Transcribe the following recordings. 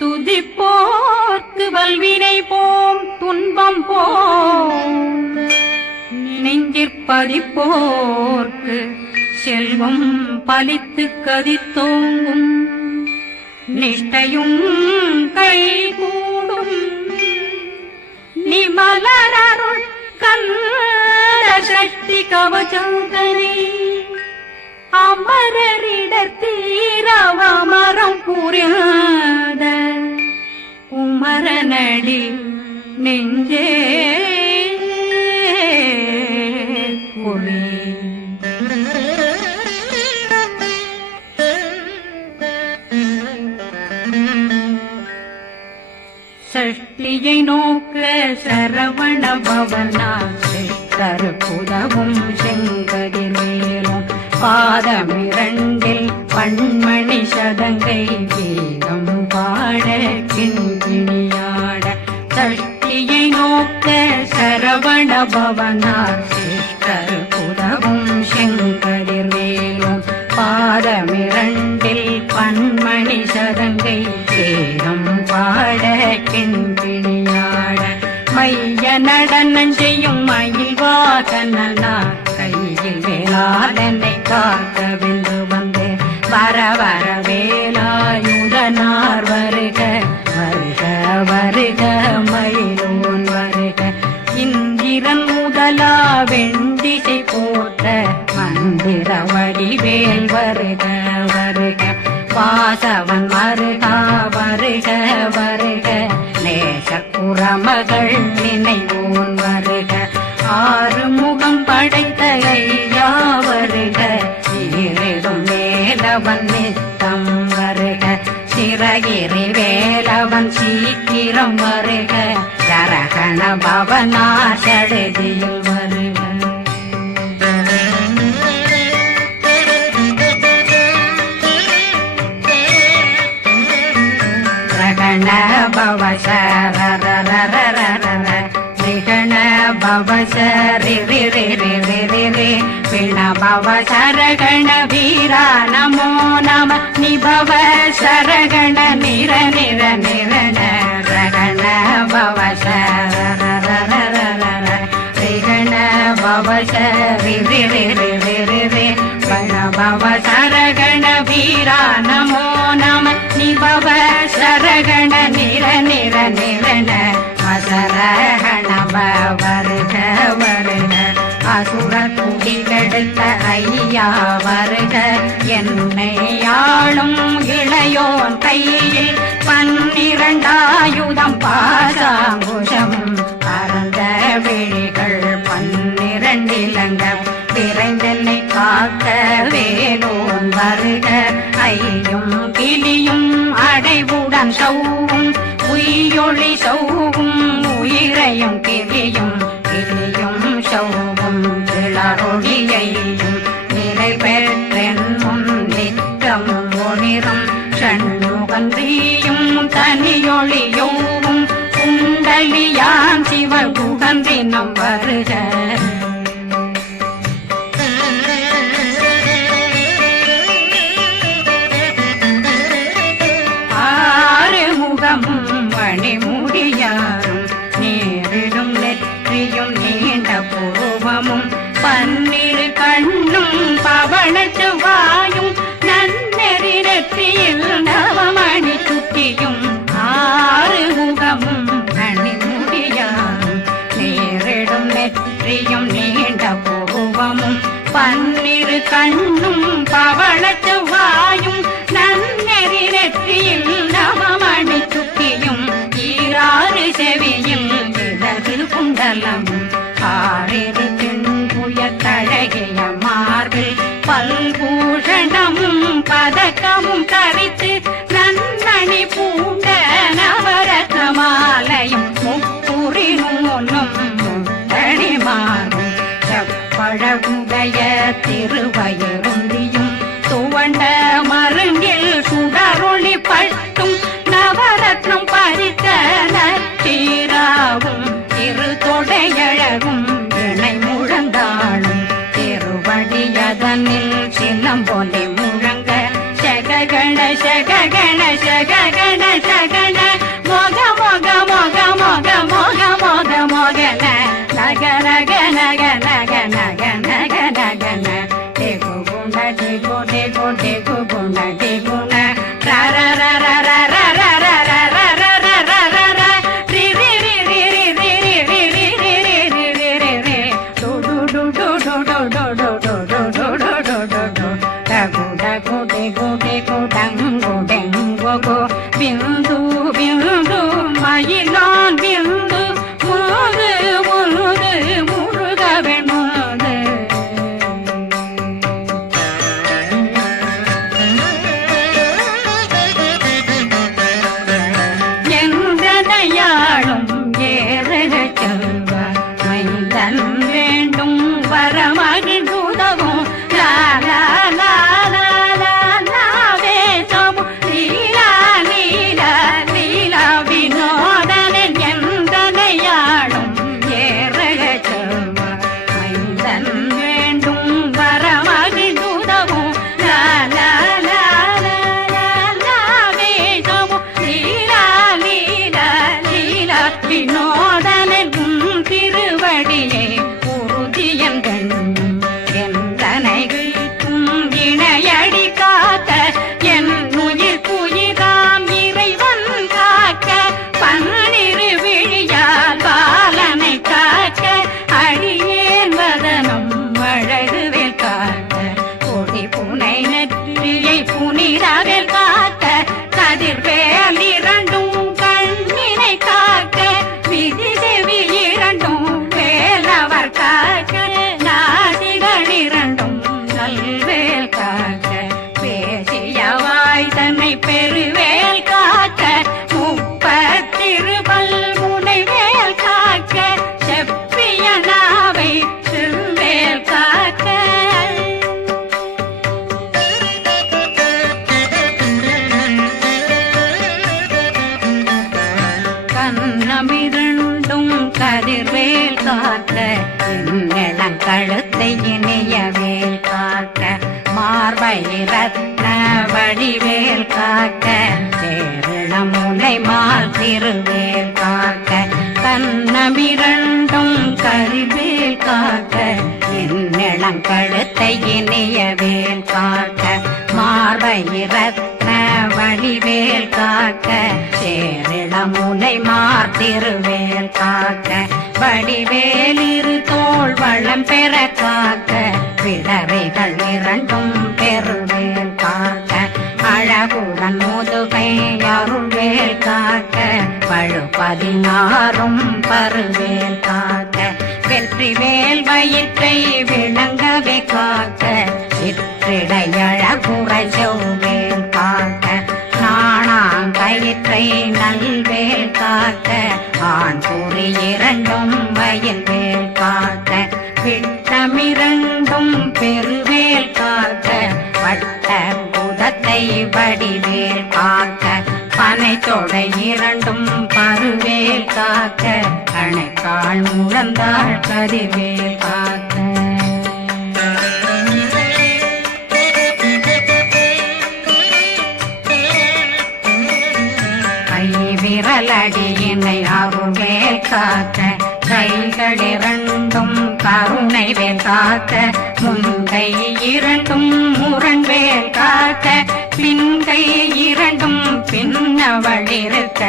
துதிப்போர்க்கு வல்வினை போம் துன்பம் போம் நெஞ்சிற்பதிப்போர்க்கு செல்வம் பலித்து கதித்தோங்கும் நிஷ்டையும் கைகூடும் நிமலரருள் கந்த சக்தி கவசந்தனை அமரரிடத்தீரவமரம் புரியாத குமரனடி நெஞ்சே குளி சஷ்டியை நோக்க சரவண பவனா கருப்புதவும் செங்கதிர் மேலும் பாதமிரண்டில் பண்மணி சதங்கை கீதம் பாட கிண்கிணியாட சஷ்டியை நோக்க சரவண பவனார் கருப்புதவும் செங்கதிர் மேலும் பாதமிரண்டில் பண்மணி சதங்கை கீதம் பாட கிண்கிணியாட மைய நடனம் செய்யும் மயில்வாகனா கையில் வேளாளனை காக்க வென்று வந்து வர வர வேலாயுதனார் வருக வருக வருக மயிலோன் வருக இந்திரன் முதலா வெண்டிசை போட்ட மந்திர வடிவேல் வருக வருக வாசவன் வருக வருக வருக நேசக்குறமகள் நினைவோன் வருக ஆறு முகம் படைத்த ஐயா வருக ஈரிடும் வேலவன் நித்தம் வருக சிறகிரி வேலவன் சீக்கிரம் வருக ஜரகண பவனா சடுதியில் வருக ரகண பவ சரரரரரர நிகண பவ சரி ரி ரி ரி ரி ரி ரி பிண பவ சரகண வீரா நமோ நம நிபவ சரகண நிர நிர நிரண ரகண பவ சரரரரரர ரிகண பவ சரி ரி ரி ரி ரி ரி ரி பிண பவ சரகண வீரா நமோ நம நிபவ சரகண நிர நிர நிரண அசரகண வருக வருக அசுர குடிகெடுத்த ஐயா வருக என்னை ஆளும் இளையோன் கையில் 12 பாசாங்குஷம் பரந்த விழிகள் 12 இலங்கம் விரைந்தென்னை காக்க வேலோன் வருக ஐயும் கிளியும் அடைவுடன் சௌவும் உயிரொளி சௌவும் உயிரையும் கிளியும் கிளியும் சௌவும் இளரொளியையும் நிலை பெற்றென் முன் நித்தம் ஒளிரும் ஷண்முகந்தியும் தனியொளியோவும் குண்டலியான் சிவ குகந்தினம் வருக மணிமுடியாரும் நேரிடும் நெற்றியும் நீண்ட பூவமும் 12 கண்ணும் பவளச்சு வாயும் நன்னெறி நெற்றியில் நவமணி சுட்டியும் 6 முகமும் மணிமுடியாரும் நேரிடும் நெற்றியும் நீண்ட பூவமும் 12 கண்ணும் பவளச்சு வாயும் நன்னெறி நெற்றியில் நவமணி சுட்டியும் 6 செவியில் இடது குண்டலம் 6 தின்புய தழகிய மார்பில் பல்பூஷணமும் பதக்கமும் தரித்து நன்னணி பூண்ட நவரத்ன மாலையும் முப்புரி நூலும் முத்தணிமாரும் செப்பழகுடைய திருவயருந்தியும் துவண்ட மருங்கில் சுடரொளி பட்டும் நவரத்னம் பறித்த நச்சீராவும் திரு தொடையழகும் இணை முழந்தாளும் திருவடியதனில் சின்னம் போலே முழங்க சககண சககண சககண சகண டெகு டெகு குண டெகுண ர ர ர ர ர ர ர ர ர ர ர ர ர ர ரி ரி ரி ரி ரி ரி ரி ரி ரி ரி ரி ரி ரி ரி டு டு டு டு டு டு டு டு டு டு டு டு டு டு டகு டகு டெகு டெகு டங்கு டெங்கு கு பிந்து பிந்து மயிலான் பிந்து முது முது முருகவன் முது எந்தனையாளும் ஏறக செல்வ மைந்தன் வேண்டும் வரமகிழ்ந்துதவும் லா லா லா லா லா லா வேசமும் லீலா லீலா லீலா வினோதனன் எந்தனையாளும் ஏறக செல்வ மைந்தன் வேண்டும் வரமகிழ்ந்துதவும் லா லா லா லா லா லா வேசமும் லீலா லீலா லீலா வினோதனன் திருவடியை உறுதியன் கண்ணும் எந்தனைகளுக்கும் இணையடி காக்க என் உயிர் புயிராம் இறைவன் காக்க பன்னிரு விழியால் பாலனை காக்க அடியேன் வதனம் அழகுவேல் காக்க கொடி புனை நெற்றியை புனிதவேல் காக்க கதிர்வேல் இரண்டும் கண்ணினை காக்க விதி செவி இரண்டும் வேலவர் காக்க நாசிகள் இரண்டும் நல்வேல் காக்க பேசிய வாய் தன்னை பெருவேல் காக்க முப்பத்திருபல் முனைவேல் காக்க செப்பிய நாவை செவ்வேல் காக்க கண்ணமிரண்டும் கதிர்வேல் காக்க இளங்கழுத்தை இணையவேல் காக்க மார்பை ரத்ன வடிவேல் காக்க சேரணமுனை மால் திருவேல் காக்க கண்ணமிரண்டும் கதிர்வேல் காக்க இளங்கழுத்தை இணையவேல் காக்க மார்பை ரத்ன வடிவேல் காக்க சேரிளமுனை மார்த்திருவேல் காக்க வடிவேல் இரு தோள் வளம் பெற காக்க பிடரைகள் இரண்டும் பெருவேல் காக்க அழகுடன் முதுகை அருள்வேல் காக்க பழு16 பருவேல் காக்க வெற்றிவேல் வயிற்றை விளங்கவே காக்க சிற்றிடையழகுறை செவ்வேல் காக்க நாணாங்கயிற்றை நல்வேல் காக்க ஆண் குறி இரண்டும் வயல்வேல் காக்க விட்டமிரண்டும் பெருவேல் காக்க வட்ட புதத்தை வடிவேல் காக்க பனை தொடை இரண்டும் பருவேல் காக்க அணைக்கால் முழந்தாள் கதிர்வேல் காக்க விரலடியினை அருள்வேல் காக்க கைகள் இரண்டும் கருணை வேல் காக்க முன்கை இரண்டும் முரண்வேல் காக்க பின்கை இரண்டும் பின்னவளிருக்க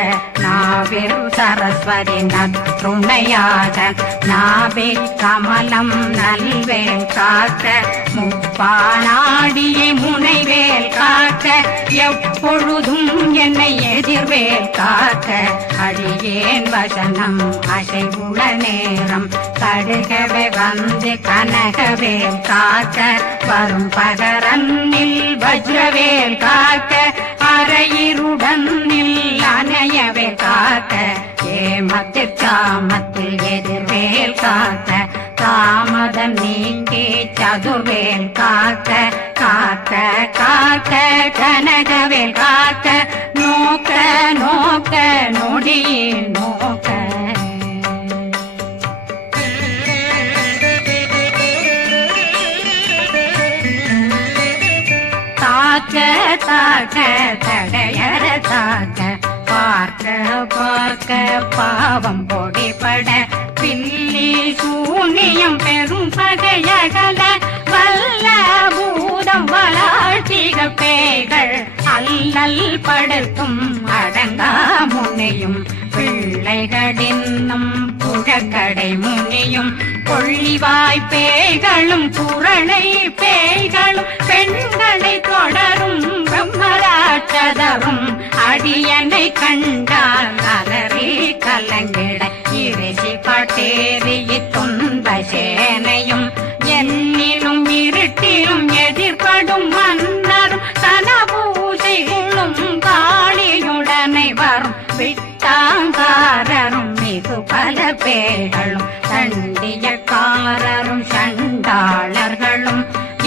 நாவில் சரஸ்வதி நற்றுணையாக நாவே கமலம் நல்வேல் காக்க முப்பானாடியை முனைவேல் காக்க எப்பொழுதும் என்னை எதிர்வேல் காக்க அடியேன் வசனம் அசைவுள நேரம் கடுகவே வந்து கனகவேல் காக்க வரும் பகரன்னில் வஜ்ரவேல் காக்க அரையிருடனில் அணையவேல் காக்க ஏமத்தில் காமத்தில் எதிர்வேல் காக்க தாமதம் நீக்கி சதுர்வேல் காக்க காக்க காக்க கனகவேல் காக்க நோக்க நோக்க நொடியில் நோக்க தாக்க தாக்க தடையற தாக்க பார்க்க பார்க்க பாவம் பொடிபட பில்லி சூனியம் பெரும் பகையகல வல்ல பூதம் வளாழ்த்திக பேய்கள் அல்லல் படுத்தும் அடங்கா முனையும் பிள்ளைகளின்னும் புழக்கடை முனியும் கொள்ளிவாய் பேய்களும் குரணை பேய்களும் பெண்களை தொடரும் பிரம்மராட்சதரும் அடியனை கண்டால் அலறி கலங்கிட இறைசி பாட்டேறிய துன்ப சேனையும் என்னிலும் இருட்டிலும் எதிர்படும் மன்னரும் தனபூசைகளும் காளியுடனை வரும் விட்டாங்காரரும் மிகு பல பேர்களும் தண்டியக்காரரும் சண்டாளர்களும்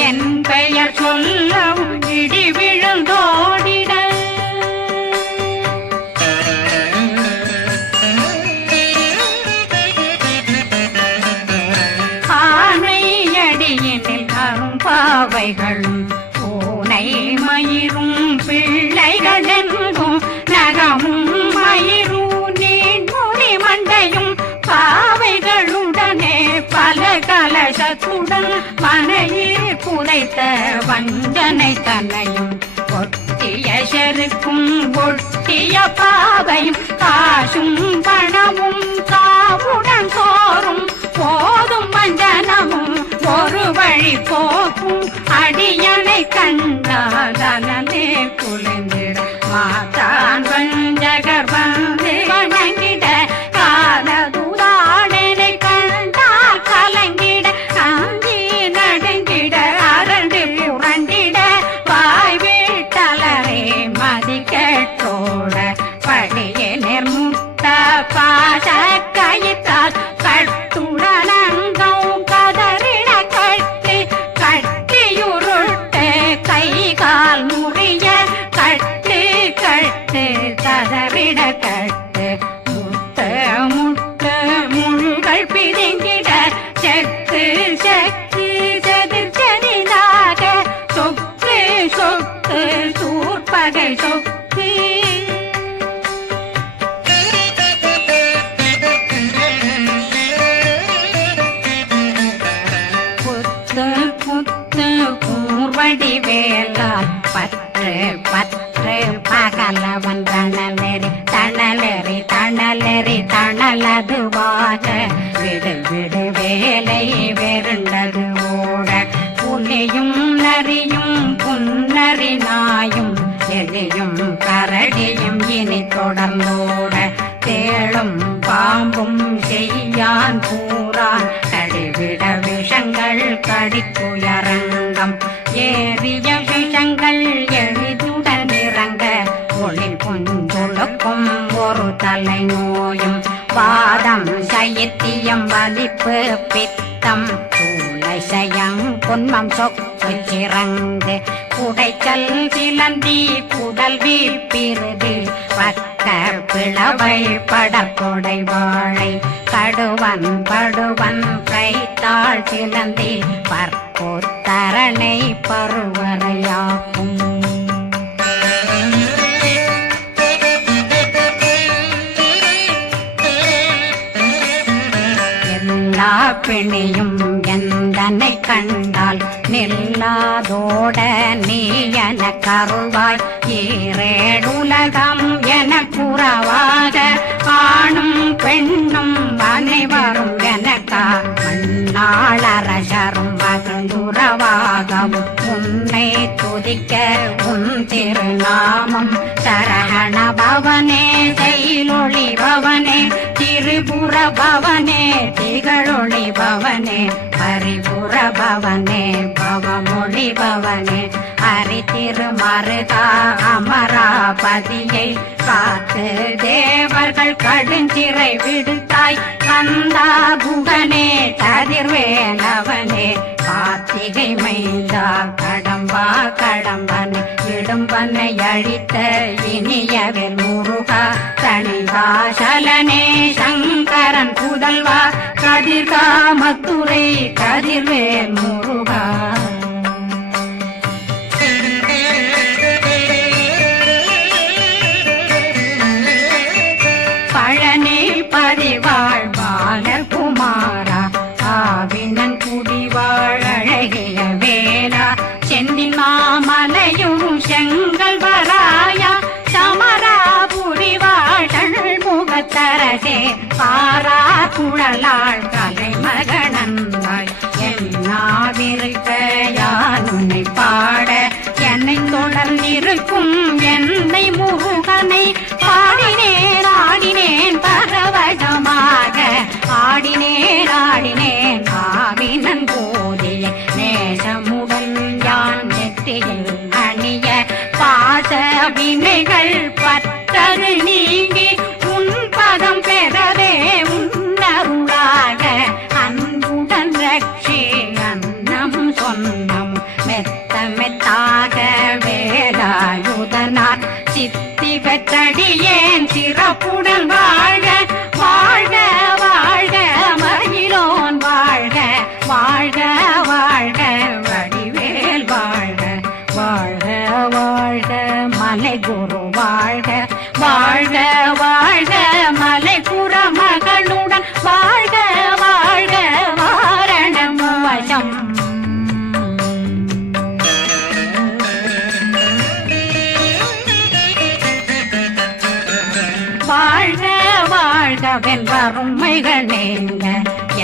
என் பெயர் சொல்லவும் இடி விழுந்தோடிட ஆனையடியினில் அரும்பாவைகளும் பூனை மயிரும் பிள்ளைகளெங்கும் நகமும் மயிரும் நீண்முடி மண்டையும் பாவைகளுடனே பல கலசத்துடன் மனையில் புதைத்த வஞ்சனை தன்னையும் ஒட்டிய செருக்கும் ஒட்டிய பாவையும் காசும் பணமும் காவுடன் சோறும் போதும் வஞ்சனமும் ஒரு வழி போக்கும் அடியனை கண்டாலே குளிர்ந்திட மாத்தான் வஞ்சகர் வந்து வணங்கிட காலதுதாடனை கண்டால் கலங்கிட காஞ்சி நடுங்கிட அரண்டு புரண்டிட வாய் வீட்டலரே மதி கேட்டோட படியே நிர்முத்த பாச கயிற்றால் கட்டுடலங்கும் கதறிட கட்டி கட்டியுருட்டு கை கால் முறிய கட்டு கட்டு கதறிட கட்டு முட்ட முட்ட முள்கள் பிதுங்கிட செத்து செத்து செதிர் செதிலாக சொக்கு சொக்கு சூர்பகை சொக்கு புத்து புத்து கூர்வடி வேலால் பற்று பற்று பகலவன் தணலெறி தணலெறி தணலெறி தணலதுவாக விடு விடு வேலை வெருண்டது ஓட புலியும் நரியும் புன்னரி நாயும் எலியும் கரடியும் இனி தொடர்ந்தோட தேளும் பாம்பும் செய்யான் கூறான் கடிவிட விஷங்கள் கடிக்குயரங்கம் ஏறிய விஷங்கள் எளிதுடன் இறங்க ஒளில் புஞ்சொழுக்கும் ஒரு தலை நோயும் பாதம் சைத்தியம் வலிப்பு பித்தம் சயம் பொன்மம் சொக்கு சிறங்கு குடைச்சல் சிலந்தி குடல் வீப்பிருது பக்க பிளவை படற்கொடை வாழை கடுவன் படுவன் கைத்தாள் சிலந்தி பற்போத்தரணை பருவரையாக்கும் எல்லா பிணியும் எந்தனை கண்டால் நில்லாதோட நீ என கருவாய் ஈரேடுலகம் என குறவாக ஆணும் பெண்ணும் அனைவரும் எனக்கா மண்ணாளரசரும் மகிழ்ந்துறவாகவும் உன்னை துதிக்க உன் திருநாமம் சரகண பவனே செயலொளி பவனே திரிபுர பவனே திகழொளி பவனே பரிபுர பவனே பவமொழி பவனே ஹரி திருமருகா அமராபதியை காத்து தேவர்கள் கடுஞ்சிறை விடுத்தாய் கந்தா குகனே கதிர்வேலவனே கார்த்திகை மைந்தா கடம்பா கடம்பனை இடும்பனை அழித்த இனியவேல் முருகா தனிகாசலனே சங்கரன் புதல்வா கதிர்காமத்துறை கதிர்வேல் முருகா பழனி பதிவாழ் பாலர் குழலாள் கலைமகனந்தாய் என்னாவிருக்க யான் உன்னை பாட என்னை தொடர்ந்திருக்கும் என்னை முருகனை பாடினேன் ஆடினேன் பரவசமாக ஆடினேன் ஆடினேன் ஆவினன் போதிய நேசமுடன் யான் நெற்றியில் அணிய பாச வினைகள் பற்றது நீங்கி உன் பதம் பெறவே உன்னருளாக அன்புடன் ரட்சி அன்னம் சொன்னம் மெத்த மெத்தாக வேலாயுதனார் சித்தி பெற்றடியேன் சிறப்புடன் வாழ்க வாழ்க வாழ்க மயிலோன் வாழ்க வாழ்க வாழ்க வடிவேல் வாழ்க வாழ்க வாழ்க மலை குரு வாழ்க வாழ்க வாழ்க மலை புற மகளுடன் வாழ்க வாழ்க வாரணம் வசம் வாழ்க வாழ்கவென் வறுமைகள் நீங்க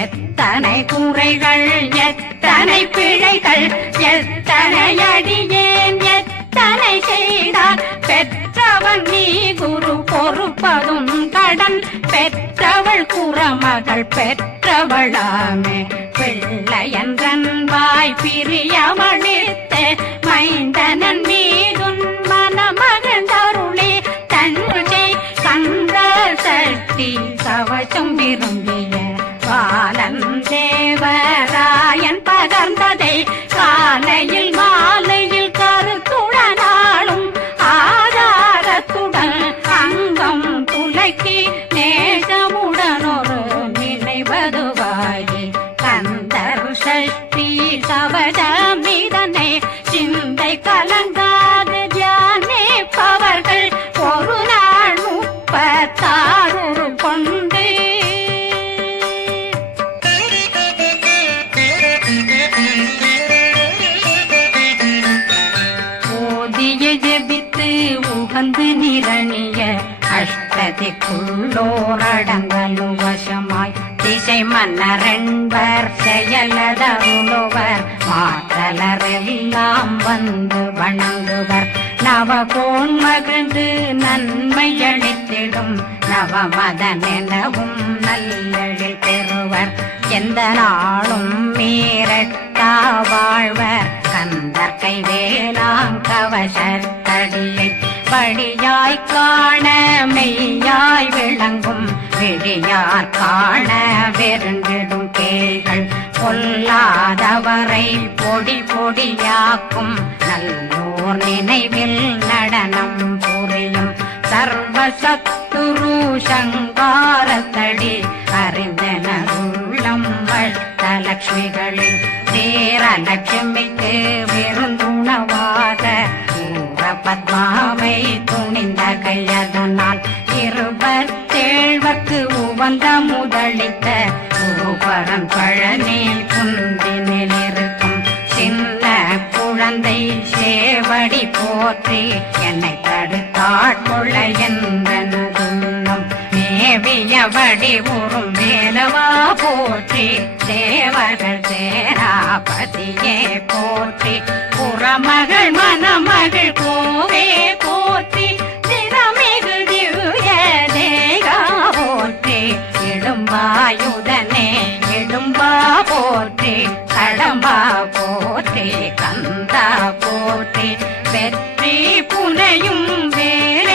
எத்தனை குறைகள் எத்தனை பிழைகள் எத்தனை அடியேன் எத்தனை செய்தார் பெற்றவன் நீ குரு பொறுப்பதும் கடன் பெற்றவள் குறமகள் பெற்றவளாமே பிள்ளையன்றன் வாய் பிரியவழித்த மைந்தனன் மீதுன் மனமகந்தருளே தன்னை கந்த சக்தி கவசம் விரும்பிய பாலன் தேவராயன் பகர்ந்ததை காலையில் மாலையில் கருத்துடனாலும் ஆதாரத்துடன் அங்கம் துலக்கி நேசமுடன் ஒரு நினைவதுவாகி கந்தர் சஷ்டி கவசம் இதனை சிந்தை கலங்காது தியானிப்பவர்கள் ஒரு நாள் 36 கொண்டு ஓதிய ஜெபித்து உகந்து நிரணிய அஷ்டதிக்குள்ளோரடங்கலும் வசமாய் திசை மன்னரென்பர் செயலதருளுவர் மாற்றலரெல்லாம் வந்து வணங்குவர் நவகோன் மகிழ்ந்து நன்மை அளித்திடும் நவமதன் எனவும் நல்லெழில் பெறுவர் எந்த நாளும் மீறட்டா வாழ்வர் கந்தர் கைவேலாங் கவசத்தடியை படியாய் காண மெய்யாய் விளங்கும் விழியார் காண வெருண்டிடும் கேள்கள் பொல்லாதவரை பொடி பொடியாக்கும் நல்லோர் நினைவில் நடனம் புரியும் சர்வசத்துரு சங்காரத்தடி அறிந்தனருள்ளம் வட்டலட்சுமிகளில் சேரலட்சுமிக்கு விருந்துணவாக பத்மாவை துணிந்த கையதனால் 27 உவந்த முதலித்த குருபரன் பழனில் குந்தினில் இருக்கும் சின்ன குழந்தை சேவடி போற்றி என்னை தடுத்தாட்கொள்ள என்றனும் மேவியபடி உறும் வேலவா போற்றி தேவர்கள் சேராபதியே போற்றி புறமகள் மணமகள் கோவே போற்றி திறமிகு திவ்ய தேகா போற்றி இடும்பாயுதனே இடும்பா போற்றி கடம்பா போற்றி கந்தா போற்றி வெற்றி புனையும் வேலை